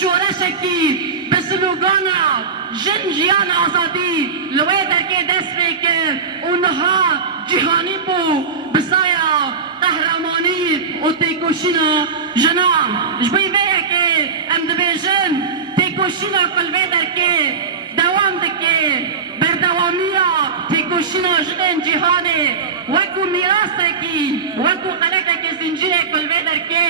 شورشکی به سلوگانا جن جیان آزادی لوی درکه دست بکر اونها جهانی بو بسایا قهرمانی و تیکوشینا جنام جبی بیه که ام دبیجن تیکوشینا کلوی درکه دوام دکه بردوامیا تیکوشینا جن جهانی وکو میراث کی وکو قلقه که زنجیره کلوی درکه